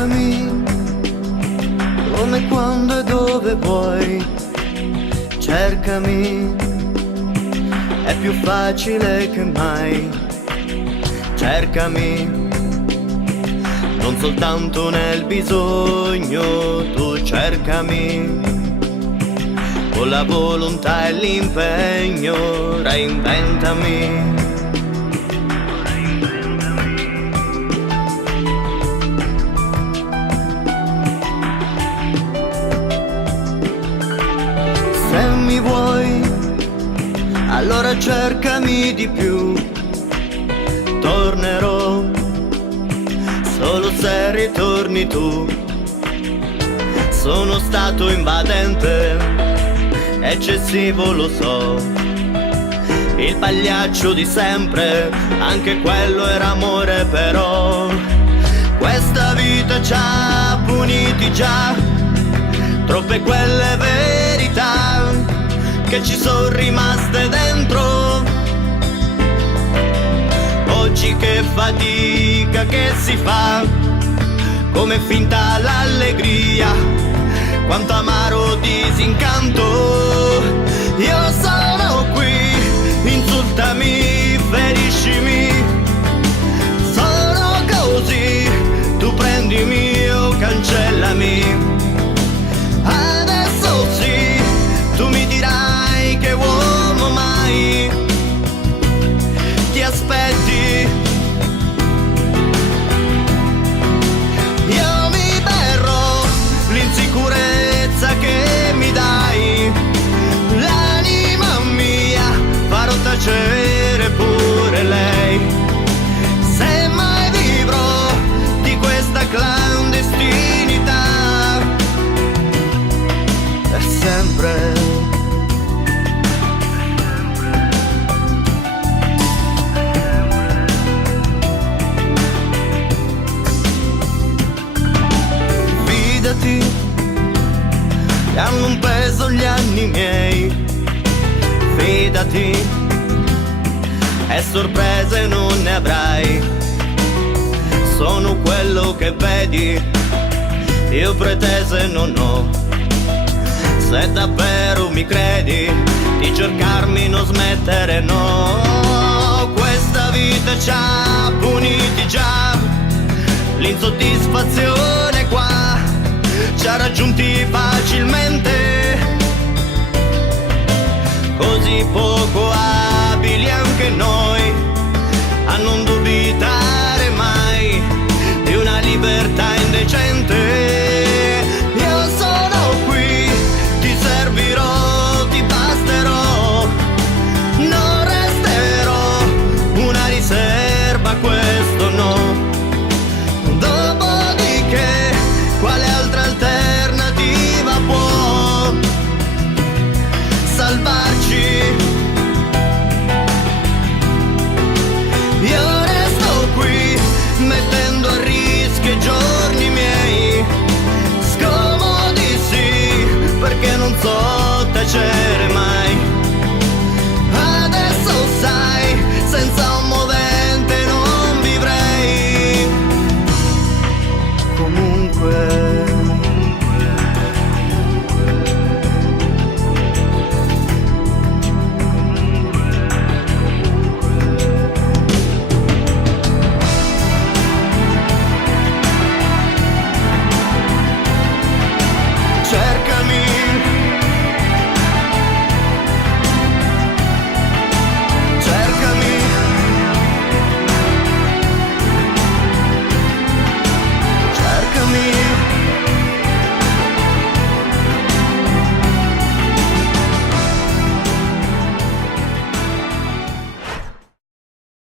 cercami, come, quando e dove vuoi. Cercami, è più facile che mai. Cercami, non soltanto nel bisogno. Tu cercami, con la volontà e l'impegno. Reinventami. Se mi vuoi, allora cercami di più. Tornerò solo se ritorni tu. Sono stato invadente, eccessivo lo so, il pagliaccio di sempre, anche quello era amore. Però questa vita ci ha puniti già, troppe quelle verità che ci sono rimaste dentro. Oggi che fatica che si fa, come finta l'allegria, quanto amaro disincanto. Io sono qui, insultami, feriscimi, sono così, tu prendimi o cancellami. Adesso sì, tu mi dirai che uomo mai ti aspetti. Io mi berro l'insicurezza che mi dai, l'anima mia farò tacere pure lei. Se mai vivrò di questa clandestinità, è sempre. Fidati, che hanno un peso gli anni miei. Fidati, e sorprese non ne avrai. Sono quello che vedi, io pretese non ho. Se davvero mi credi, di cercarmi non smettere, no. Questa vita ci ha puniti già, l'insoddisfazione qua ci ha raggiunti facilmente, così poco abili anche noi a non dubitare mai di una libertà indecente. Io sono qui, ti servirò, ti basterò, non resterò una riserva, questo no. Dopodiché quale altra alternativa può salvarci? Io resto qui, mettendo a rischio i giorni miei, scomodi sì, perché non so tacere.